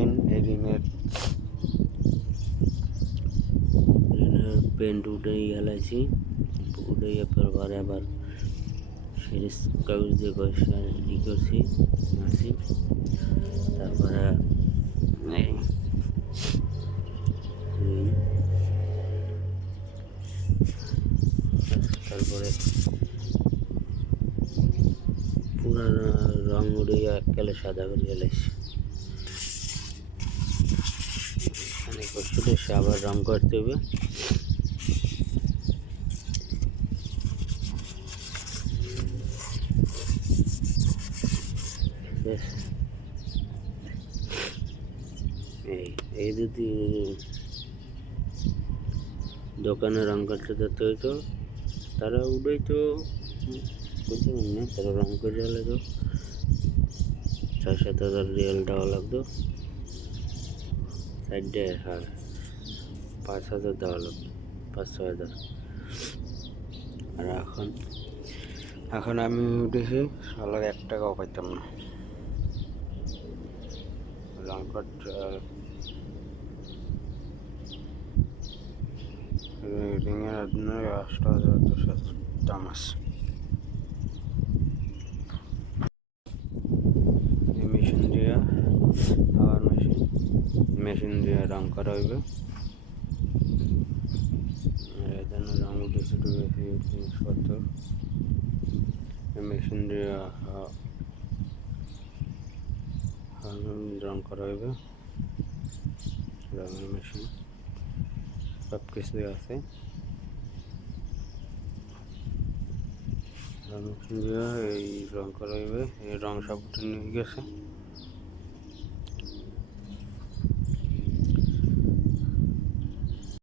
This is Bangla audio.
ঋণ ঋণের পেন্ট উঠে গেলাইছি, উঠে পরে আবার সিরিজ কাগজ দিয়ে ই করছি মারছি। তারপরে তারপরে পুরানো রং উড়ে এককালে সাদা করে গেলাইছি। অনেক কষ্ট সে আবার রং করতে হবে। এই যদি দোকানে রং করতে যেতে হইতো, তারা উঠেই তো বুঝতে পারি না, তারা রং করে হলে তো 6-7 হাজার রিয়াল দেওয়া লাগতো, সাইডে 5,000 দেওয়া লাগতো, 5-6 হাজার। আর এখন আমি উঠেছি, সালার 1 টাকাও পাইতাম না রং করতে। রিংয়ের আপনার 8,000 দাম আছে। মেশিন দিয়ে আবার মেশিন দিয়ে রং করা হইবে। এখানে রং উঠেছে জিনিসপত্র মেশিন দিয়ে রং করা হইবে। রঙের মেশিন সব কিছু আছে। মেশিন দিয়ে এই রং করা হইবে। এই রং সব উঠে নিয়ে গেছে।